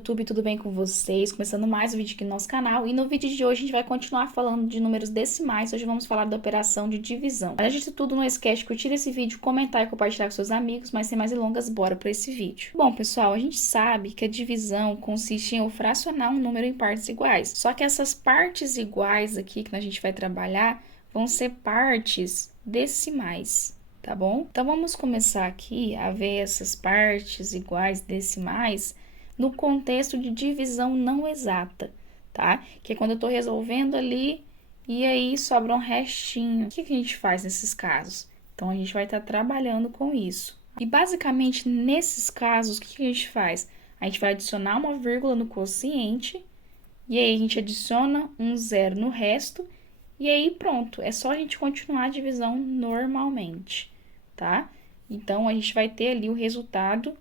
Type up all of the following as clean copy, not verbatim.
YouTube, tudo bem com vocês? Começando mais um vídeo aqui no nosso canal. E no vídeo de hoje a gente vai continuar falando de números decimais. Hoje vamos falar da operação de divisão. Além disso tudo, não esquece de curtir esse vídeo, comentar e compartilhar com seus amigos. Mas sem mais delongas, bora para esse vídeo. Bom, pessoal, a gente sabe que a divisão consiste em eu fracionar um número em partes iguais. Só que essas partes iguais aqui que a gente vai trabalhar vão ser partes decimais. Tá bom? Então, vamos começar aqui a ver essas partes iguais decimais no contexto de divisão não exata, tá? Que é quando eu tô resolvendo ali e aí sobra um restinho. O que a gente faz nesses casos? Então, a gente vai estar trabalhando com isso. E, basicamente, nesses casos, o que a gente faz? A gente vai adicionar uma vírgula no quociente e aí a gente adiciona um zero no resto. E aí, pronto, é só a gente continuar a divisão normalmente, tá? Então, a gente vai ter ali o resultado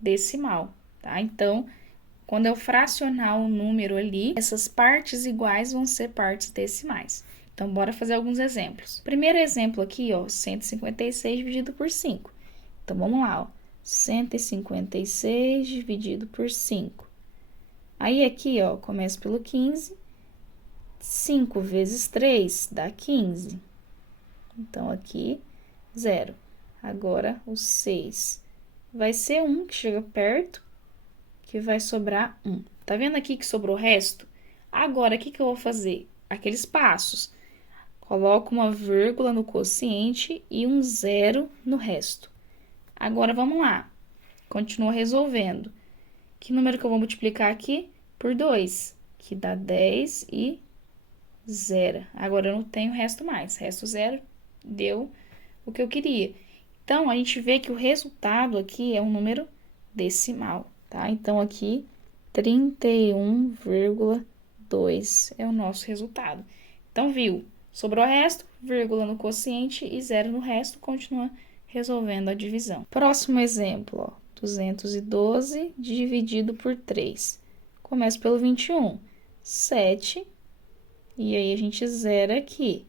decimal, tá? Então, quando eu fracionar o número ali, essas partes iguais vão ser partes decimais. Então, bora fazer alguns exemplos. Primeiro exemplo aqui, ó, 156 dividido por 5. Então, vamos lá, ó, 156 dividido por 5. Aí, aqui, ó, começo pelo 15. 5 vezes 3 dá 15. Então, aqui, 0. Agora, o 6 vai ser 1, que chega perto, que vai sobrar 1. Tá vendo aqui que sobrou o resto? Agora, o que eu vou fazer? Aqueles passos. Coloco uma vírgula no quociente e um 0 no resto. Agora, vamos lá. Continua resolvendo. Que número que eu vou multiplicar aqui? Por 2, que dá 10 e 0. Agora, eu não tenho resto mais. Resto 0 deu o que eu queria. Então, a gente vê que o resultado aqui é um número decimal, tá? Então, aqui, 31,2 é o nosso resultado. Então, viu? Sobrou o resto, vírgula no quociente e 0 no resto, continua resolvendo a divisão. Próximo exemplo, ó, 212 dividido por 3. Começa pelo 21. 7. E aí, a gente zera aqui.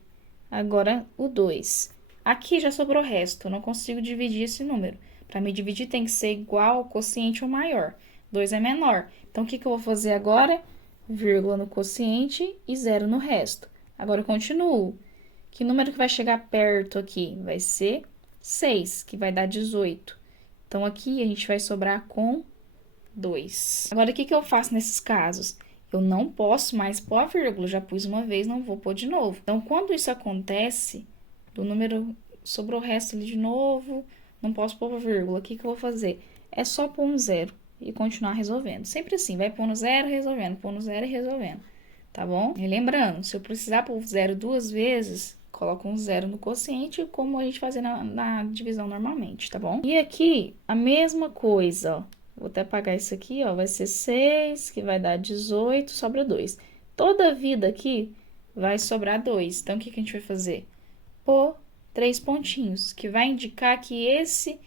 Agora, o 2. Aqui já sobrou o resto, eu não consigo dividir esse número. Para me dividir, tem que ser igual ao quociente ou maior. 2 é menor. Então, o que eu vou fazer agora? Vírgula no quociente e 0 no resto. Agora, eu continuo. Que número que vai chegar perto aqui? Vai ser 6, que vai dar 18. Então, aqui a gente vai sobrar com 2. Agora, o que eu faço nesses casos? Eu não posso mais pôr a vírgula, já pus uma vez, não vou pôr de novo. Então, quando isso acontece, do número sobrou o resto ali de novo, não posso pôr a vírgula, o que eu vou fazer? É só pôr um 0 e continuar resolvendo. Sempre assim, vai pôr no 0 resolvendo, pôr no 0 e resolvendo, tá bom? E lembrando, se eu precisar pôr 0 duas vezes, coloco um 0 no quociente, como a gente faz na divisão normalmente, tá bom? E aqui, a mesma coisa, ó. Vou até apagar isso aqui, ó, vai ser 6, que vai dar 18, sobra 2. Toda vida aqui vai sobrar 2. Então, o que a gente vai fazer? Pôr 3 pontinhos, que vai indicar que esse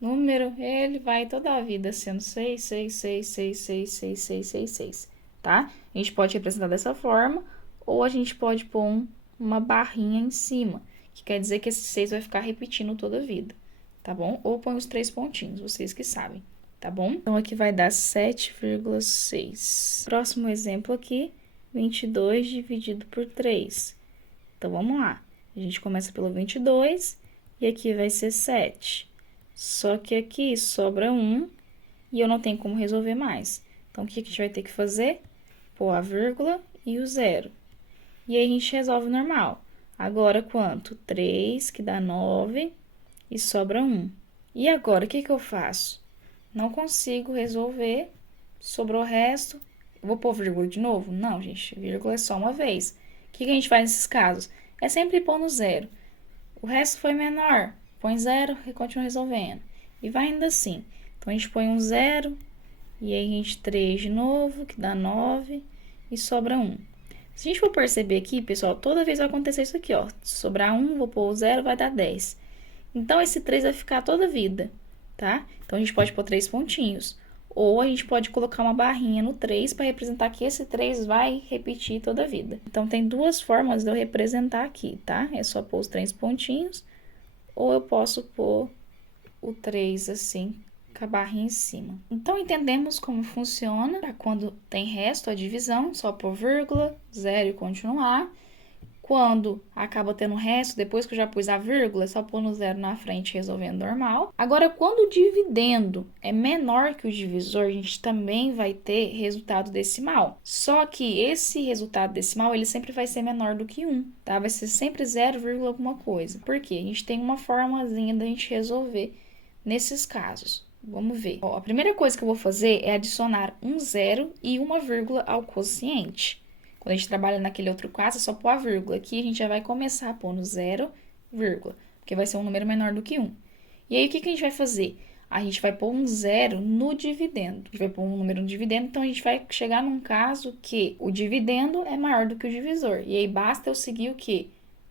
número, ele vai toda a vida sendo 6, 6, 6, 6, 6, 6, 6, 6, 6, tá? A gente pode representar dessa forma, ou a gente pode pôr uma barrinha em cima, que quer dizer que esse 6 vai ficar repetindo toda a vida, tá bom? Ou põe os 3 pontinhos, vocês que sabem. Tá bom? Então, aqui vai dar 7,6. Próximo exemplo aqui, 22 dividido por 3. Então, vamos lá. A gente começa pelo 22 e aqui vai ser 7. Só que aqui sobra 1 e eu não tenho como resolver mais. Então, o que a gente vai ter que fazer? Pôr a vírgula e o 0. E aí, a gente resolve normal. Agora, quanto? 3, que dá 9 e sobra 1. E agora, o que eu faço? Não consigo resolver, sobrou o resto. Vou pôr vírgula de novo? Não, gente, vírgula é só uma vez. O que a gente faz nesses casos? É sempre pôr no 0. O resto foi menor, põe 0 e continua resolvendo. E vai indo assim. Então, a gente põe um 0, e aí a gente 3 de novo, que dá 9, e sobra 1. Se a gente for perceber aqui, pessoal, toda vez vai acontecer isso aqui, ó. Se sobrar 1, vou pôr o 0, vai dar 10. Então, esse 3 vai ficar toda a vida. Tá? Então, a gente pode pôr 3 pontinhos. Ou a gente pode colocar uma barrinha no 3 para representar que esse 3 vai repetir toda a vida. Então, tem duas formas de eu representar aqui, tá? É só pôr os 3 pontinhos, ou eu posso pôr o 3 assim, com a barrinha em cima. Então, entendemos como funciona para quando tem resto, a divisão, só pôr vírgula, zero e continuar. Quando acaba tendo resto, depois que eu já pus a vírgula, é só pôr no zero na frente resolvendo normal. Agora, quando o dividendo é menor que o divisor, a gente também vai ter resultado decimal. Só que esse resultado decimal, ele sempre vai ser menor do que 1, tá? Vai ser sempre 0, alguma coisa. Por quê? A gente tem uma formazinha da gente resolver nesses casos. Vamos ver. Ó, a primeira coisa que eu vou fazer é adicionar um zero e uma vírgula ao quociente. Quando a gente trabalha naquele outro caso, é só pôr a vírgula. Aqui a gente já vai começar a pôr no zero, vírgula, porque vai ser um número menor do que 1. E aí, o que a gente vai fazer? A gente vai pôr um zero no dividendo. A gente vai pôr um número no dividendo, então a gente vai chegar num caso que o dividendo é maior do que o divisor. E aí, basta eu seguir o quê?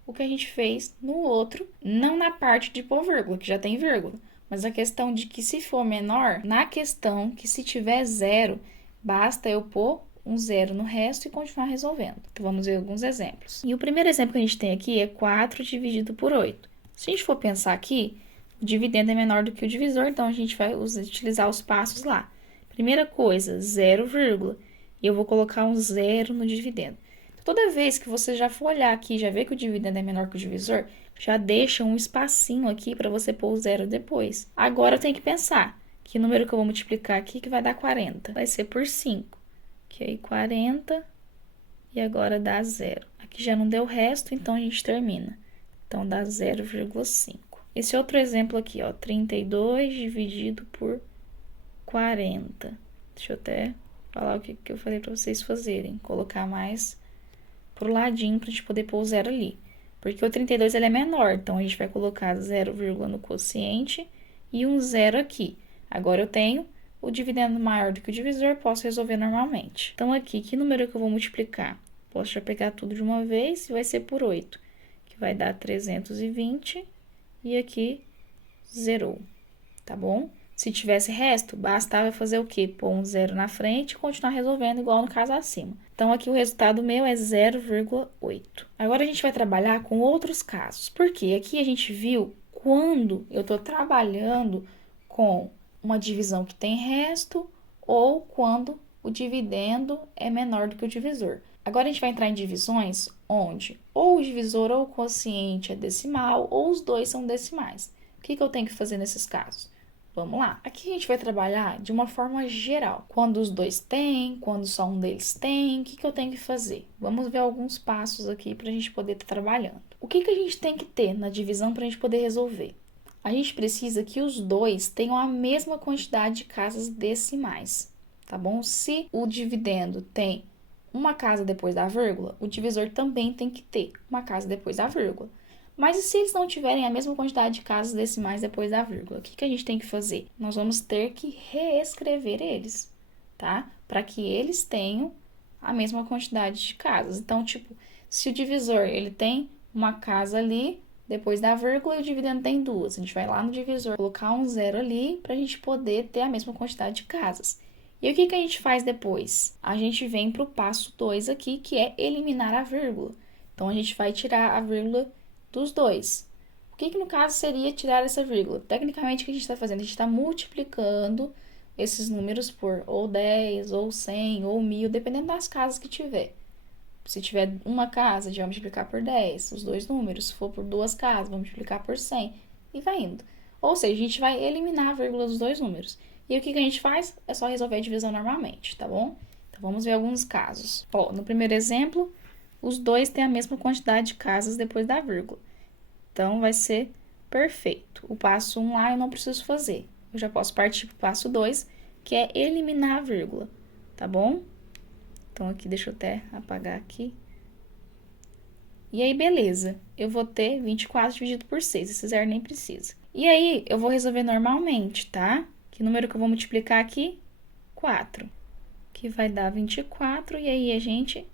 O que a gente fez no outro, não na parte de pôr vírgula, que já tem vírgula. Mas a questão de que se for menor, na questão que se tiver zero, basta eu pôr um zero no resto e continuar resolvendo. Então, vamos ver alguns exemplos. E o primeiro exemplo que a gente tem aqui é 4 dividido por 8. Se a gente for pensar aqui, o dividendo é menor do que o divisor, então a gente vai utilizar os passos lá. Primeira coisa, 0, vírgula, e eu vou colocar um zero no dividendo. Toda vez que você já for olhar aqui, já ver que o dividendo é menor que o divisor, já deixa um espacinho aqui para você pôr o zero depois. Agora eu tenho que pensar, que número que eu vou multiplicar aqui que vai dar 40? Vai ser por 5. Que aí 40 e agora dá zero. Aqui já não deu o resto, então a gente termina. Então dá 0,5. Esse outro exemplo aqui, ó, 32 dividido por 40. Deixa eu até falar o que eu falei para vocês fazerem. Colocar mais pro ladinho pra gente poder pôr o zero ali. Porque o 32 ele é menor, então a gente vai colocar 0, no quociente e um zero aqui. Agora eu tenho o dividendo maior do que o divisor, posso resolver normalmente. Então, aqui, que número que eu vou multiplicar? Posso já pegar tudo de uma vez e vai ser por 8, que vai dar 320, e aqui, zerou, tá bom? Se tivesse resto, bastava fazer o quê? Pôr um zero na frente e continuar resolvendo igual no caso acima. Então, aqui o resultado meu é 0,8. Agora, a gente vai trabalhar com outros casos. Porque aqui a gente viu quando eu estou trabalhando com uma divisão que tem resto ou quando o dividendo é menor do que o divisor. Agora, a gente vai entrar em divisões onde ou o divisor ou o quociente é decimal ou os dois são decimais. O que eu tenho que fazer nesses casos? Vamos lá. Aqui a gente vai trabalhar de uma forma geral. Quando os dois têm, quando só um deles tem, o que eu tenho que fazer? Vamos ver alguns passos aqui para a gente poder estar trabalhando. O que a gente tem que ter na divisão para a gente poder resolver? A gente precisa que os dois tenham a mesma quantidade de casas decimais, tá bom? Se o dividendo tem uma casa depois da vírgula, o divisor também tem que ter uma casa depois da vírgula. Mas e se eles não tiverem a mesma quantidade de casas decimais depois da vírgula? O que a gente tem que fazer? Nós vamos ter que reescrever eles, tá? Para que eles tenham a mesma quantidade de casas. Então, tipo, se o divisor ele tem uma casa ali, depois da vírgula, o dividendo tem duas. A gente vai lá no divisor, colocar um zero ali para a gente poder ter a mesma quantidade de casas. E o que a gente faz depois? A gente vem para o passo 2 aqui, que é eliminar a vírgula. Então, a gente vai tirar a vírgula dos dois. O que no caso seria tirar essa vírgula? Tecnicamente, o que a gente está fazendo? A gente está multiplicando esses números por ou 10, ou 100, ou 1000, dependendo das casas que tiver. Se tiver uma casa, a gente vai multiplicar por 10, os dois números. Se for por duas casas, vamos multiplicar por 100 e vai indo. Ou seja, a gente vai eliminar a vírgula dos dois números. E o que a gente faz? É só resolver a divisão normalmente, tá bom? Então, vamos ver alguns casos. Ó, no primeiro exemplo, os dois têm a mesma quantidade de casas depois da vírgula. Então, vai ser perfeito. O passo 1 lá eu não preciso fazer. Eu já posso partir para o passo 2, que é eliminar a vírgula, tá bom? Então, aqui, deixa eu até apagar aqui. E aí, beleza. Eu vou ter 24 dividido por 6. Esse zero nem precisa. E aí, eu vou resolver normalmente, tá? Que número que eu vou multiplicar aqui? 4. Que vai dar 24. E aí, a gente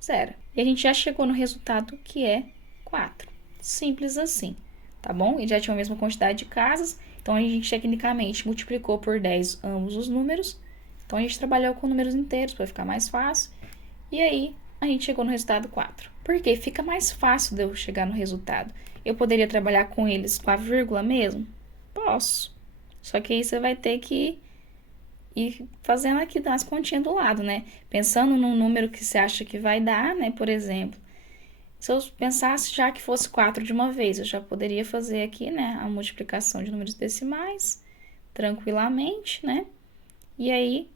zera. E a gente já chegou no resultado, que é 4. Simples assim, tá bom? E já tinha a mesma quantidade de casas. Então, a gente, tecnicamente, multiplicou por 10 ambos os números. Então, a gente trabalhou com números inteiros para ficar mais fácil. E aí, a gente chegou no resultado 4. Por quê? Fica mais fácil de eu chegar no resultado. Eu poderia trabalhar com eles com a vírgula mesmo? Posso. Só que aí você vai ter que ir fazendo aqui as continhas do lado, né? Pensando num número que você acha que vai dar, né? Por exemplo, se eu pensasse já que fosse 4 de uma vez, eu já poderia fazer aqui, né? A multiplicação de números decimais tranquilamente, né? E aí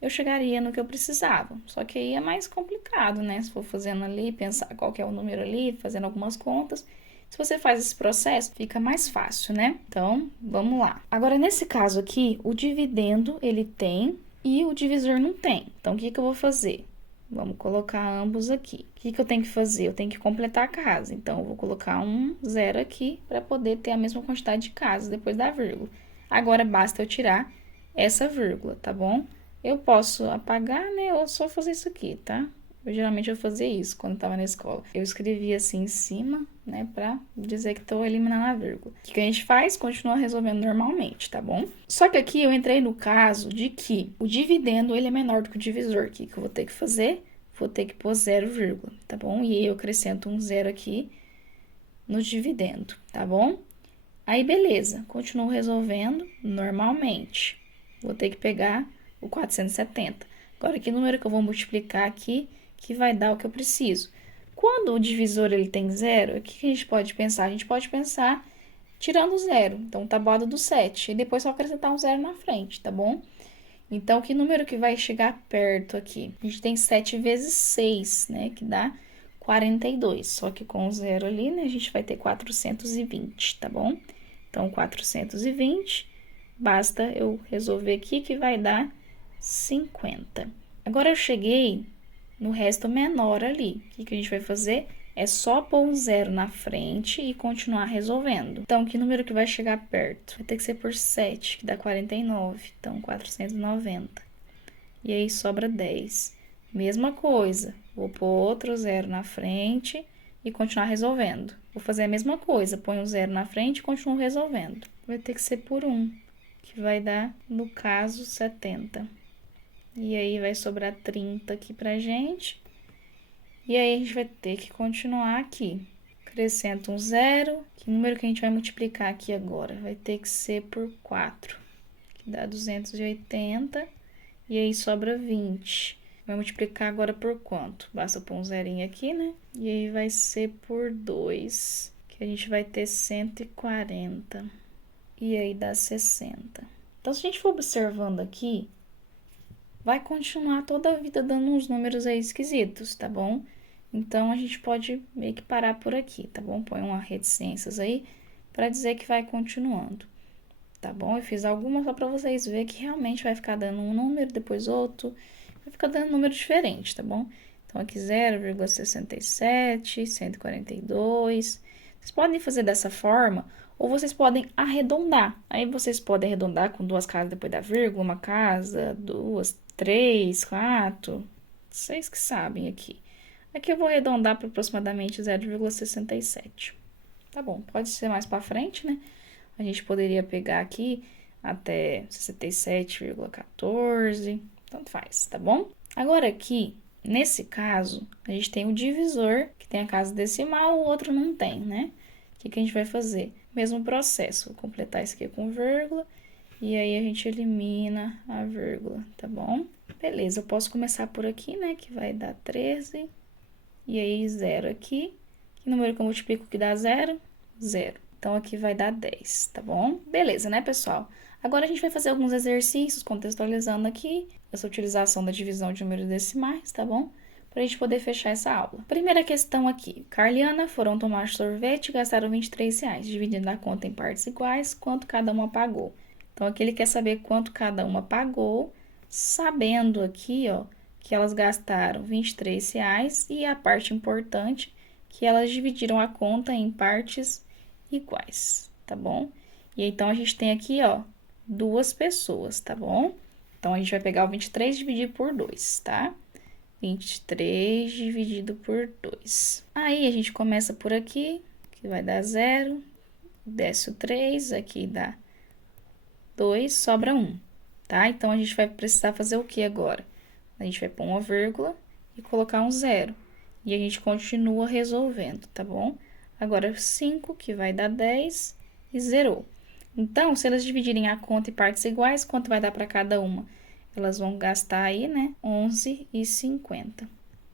eu chegaria no que eu precisava. Só que aí é mais complicado, né? Se for fazendo ali, pensar qual que é o número ali, fazendo algumas contas. Se você faz esse processo, fica mais fácil, né? Então, vamos lá. Agora, nesse caso aqui, o dividendo, ele tem e o divisor não tem. Então, o que eu vou fazer? Vamos colocar ambos aqui. O que eu tenho que fazer? Eu tenho que completar a casa. Então, eu vou colocar um zero aqui para poder ter a mesma quantidade de casas depois da vírgula. Agora, basta eu tirar essa vírgula, tá bom? Eu posso apagar, né? Ou só fazer isso aqui, tá? Geralmente eu fazia isso quando estava na escola. Eu escrevia assim em cima, né? Pra dizer que estou eliminando a vírgula. O que a gente faz? Continua resolvendo normalmente, tá bom? Só que aqui eu entrei no caso de que o dividendo, ele é menor do que o divisor. O que eu vou ter que fazer? Vou ter que pôr 0, tá bom? E eu acrescento um zero aqui no dividendo, tá bom? Aí, beleza. Continuo resolvendo normalmente. Vou ter que pegar o 470. Agora, que número que eu vou multiplicar aqui que vai dar o que eu preciso? Quando o divisor ele tem zero, o que a gente pode pensar? A gente pode pensar tirando o zero. Então, tabuada do 7. E depois só acrescentar um zero na frente, tá bom? Então, que número que vai chegar perto aqui? A gente tem 7 vezes 6, né? Que dá 42. Só que com o zero ali, né? A gente vai ter 420, tá bom? Então, 420, basta eu resolver aqui que vai dar 50. Agora, eu cheguei no resto menor ali. O que a gente vai fazer? É só pôr um zero na frente e continuar resolvendo. Então, que número que vai chegar perto? Vai ter que ser por 7, que dá 49. Então, 490. E aí, sobra 10. Mesma coisa. Vou pôr outro zero na frente e continuar resolvendo. Vou fazer a mesma coisa. Põe um zero na frente e continuo resolvendo. Vai ter que ser por 1, que vai dar, no caso, 70. E aí, vai sobrar 30 aqui pra gente. E aí, a gente vai ter que continuar aqui. Acrescenta um zero. Que número que a gente vai multiplicar aqui agora? Vai ter que ser por 4, que dá 280. E aí, sobra 20. Vai multiplicar agora por quanto? Basta pôr um zerinho aqui, né? E aí, vai ser por 2, que a gente vai ter 140. E aí, dá 60. Então, se a gente for observando aqui, vai continuar toda a vida dando uns números aí esquisitos, tá bom? Então, a gente pode meio que parar por aqui, tá bom? Põe uma reticências aí para dizer que vai continuando, tá bom? Eu fiz algumas só para vocês verem que realmente vai ficar dando um número, depois outro, vai ficar dando número diferente, tá bom? Então, aqui 0,67, 142. Vocês podem fazer dessa forma, ou vocês podem arredondar. Aí, vocês podem arredondar com 2 casas depois da vírgula, uma casa, 2, 3, 4. Vocês que sabem aqui. Aqui eu vou arredondar para aproximadamente 0,67. Tá bom, pode ser mais para frente, né? A gente poderia pegar aqui até 67,14, tanto faz, tá bom? Agora aqui, nesse caso, a gente tem o divisor, que tem a casa decimal, o outro não tem, né? O que a gente vai fazer? Mesmo processo, vou completar isso aqui com vírgula, e aí a gente elimina a vírgula, tá bom? Beleza, eu posso começar por aqui, né, que vai dar 13, e aí 0 aqui. Que número que eu multiplico que dá 0? 0. Então, aqui vai dar 10, tá bom? Beleza, né, pessoal? Agora, a gente vai fazer alguns exercícios contextualizando aqui essa utilização da divisão de números decimais, tá bom? Para a gente poder fechar essa aula. Primeira questão aqui. Carla e Ana foram tomar sorvete e gastaram R$ 23, dividindo a conta em partes iguais, quanto cada uma pagou. Então, aqui ele quer saber quanto cada uma pagou, sabendo aqui, ó, que elas gastaram R$ 23 e a parte importante, que elas dividiram a conta em partes iguais, tá bom? E então, a gente tem aqui, ó, 2 pessoas, tá bom? Então, a gente vai pegar o 23 e dividir por 2, tá? 23 dividido por 2. Aí, a gente começa por aqui, que vai dar 0, desce o 3, aqui dá 2, sobra 1, tá? Então, a gente vai precisar fazer o que agora? A gente vai pôr uma vírgula e colocar um 0. E a gente continua resolvendo, tá bom? Agora, 5, que vai dar 10, e zerou. Então, se elas dividirem a conta em partes iguais, quanto vai dar para cada uma? Elas vão gastar aí, né, 11,50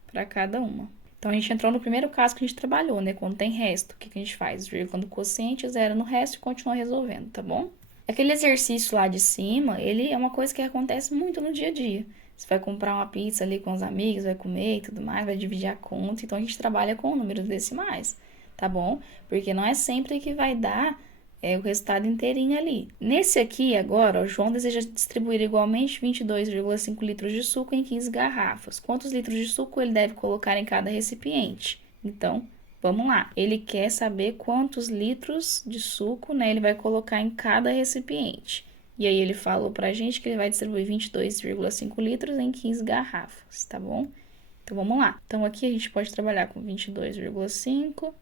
para cada uma. Então, a gente entrou no primeiro caso que a gente trabalhou, né, quando tem resto. O que a gente faz? Vírgula no quociente, zero no resto e continua resolvendo, tá bom? Aquele exercício lá de cima, ele é uma coisa que acontece muito no dia a dia. Você vai comprar uma pizza ali com os amigos, vai comer e tudo mais, vai dividir a conta. Então, a gente trabalha com números decimais, tá bom? Porque não é sempre que vai dar o resultado inteirinho ali. Nesse aqui, agora, o João deseja distribuir igualmente 22,5 litros de suco em 15 garrafas. Quantos litros de suco ele deve colocar em cada recipiente? Então, vamos lá. Ele quer saber quantos litros de suco, né, ele vai colocar em cada recipiente. E aí ele falou pra gente que ele vai distribuir 22,5 litros em 15 garrafas, tá bom? Então, vamos lá. Então, aqui a gente pode trabalhar com 22,5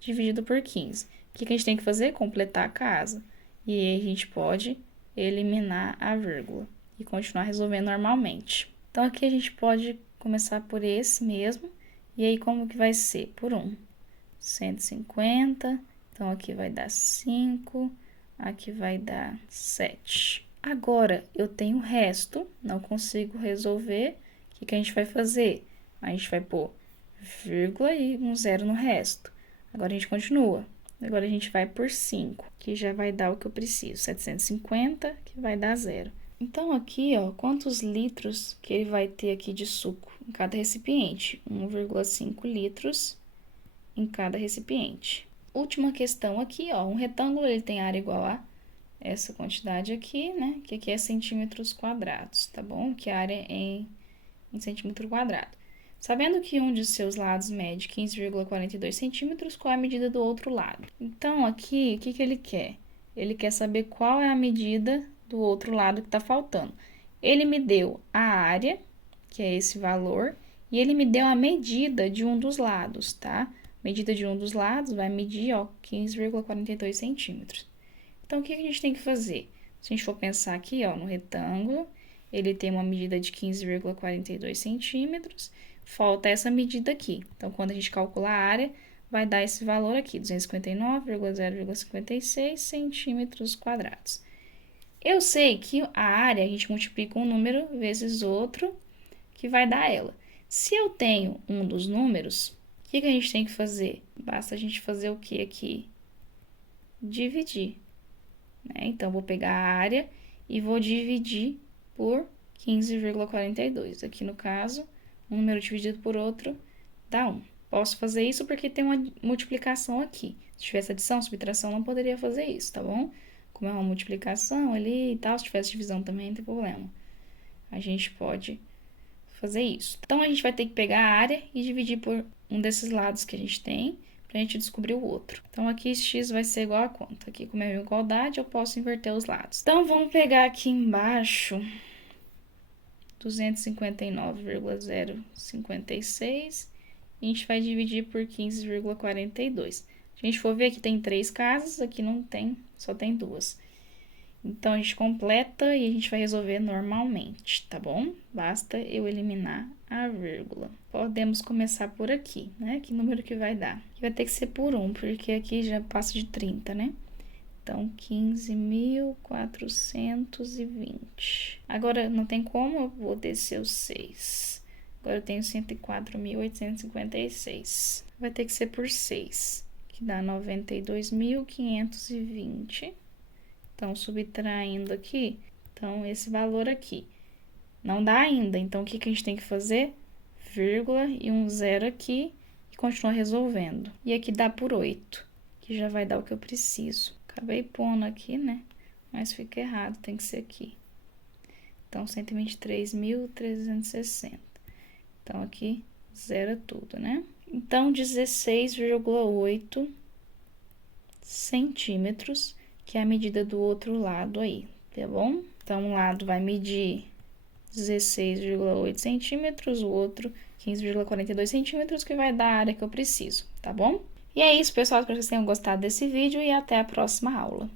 dividido por 15. O que a gente tem que fazer? Completar a casa. E aí a gente pode eliminar a vírgula e continuar resolvendo normalmente. Então, aqui a gente pode começar por esse mesmo. E aí, como que vai ser? Por 1. 150. Então, aqui vai dar 5. Aqui vai dar 7. Agora, eu tenho o resto. Não consigo resolver. O que a gente vai fazer? A gente vai pôr vírgula e um zero no resto. Agora, a gente continua. Agora, a gente vai por 5, que já vai dar o que eu preciso. 750, que vai dar 0. Então, aqui, ó, quantos litros que ele vai ter aqui de suco em cada recipiente? 1,5 litros em cada recipiente. Última questão aqui, ó, um retângulo, ele tem área igual a essa quantidade aqui, né? Que aqui é centímetros quadrados, tá bom? Que a área é em centímetro quadrado. Sabendo que um de seus lados mede 15,42 centímetros, qual é a medida do outro lado? Então, aqui, o que ele quer? Ele quer saber qual é a medida do outro lado que está faltando. Ele me deu a área, que é esse valor, e ele me deu a medida de um dos lados, tá? Medida de um dos lados vai medir, ó, 15,42 centímetros. Então, o que a gente tem que fazer? Se a gente for pensar aqui, ó, no retângulo, ele tem uma medida de 15,42 centímetros, falta essa medida aqui. Então, quando a gente calcular a área, vai dar esse valor aqui, 259,056 centímetros quadrados. Eu sei que a área, a gente multiplica um número vezes outro, que vai dar ela. Se eu tenho um dos números, o que a gente tem que fazer? Basta a gente fazer o que aqui? Dividir, né? Então, vou pegar a área e vou dividir por 15,42. Aqui no caso, um número dividido por outro dá 1. Posso fazer isso porque tem uma multiplicação aqui. Se tivesse adição, subtração, não poderia fazer isso, tá bom? Como é uma multiplicação ali e tal, se tivesse divisão também, não tem problema. A gente pode fazer isso. Então, a gente vai ter que pegar a área e dividir por um desses lados que a gente tem, pra gente descobrir o outro. Então, aqui x vai ser igual a quanto? Aqui, como é uma igualdade, eu posso inverter os lados. Então, vamos pegar aqui embaixo 259,056 e a gente vai dividir por 15,42. Se a gente for ver, aqui tem 3 casas, aqui não tem, só tem 2. Então, a gente completa e a gente vai resolver normalmente, tá bom? Basta eu eliminar a vírgula. Podemos começar por aqui, né? Que número que vai dar? Vai ter que ser por 1, porque aqui já passa de 30, né? Então, 15.420. Agora, não tem como, eu vou descer os 6. Agora, eu tenho 104.856. Vai ter que ser por 6, que dá 92.520. Então, subtraindo aqui, então, esse valor aqui. Não dá ainda, então, o que a gente tem que fazer? Vírgula e um zero aqui e continuar resolvendo. E aqui dá por 8, que já vai dar o que eu preciso. Acabei pondo aqui, né? Mas fica errado, tem que ser aqui. Então, 123.360. Então, aqui, zera tudo, né? Então, 16,8 centímetros, que é a medida do outro lado aí, tá bom? Então, um lado vai medir 16,8 centímetros, o outro 15,42 centímetros, que vai dar a área que eu preciso, tá bom? E é isso, pessoal, espero que vocês tenham gostado desse vídeo e até a próxima aula.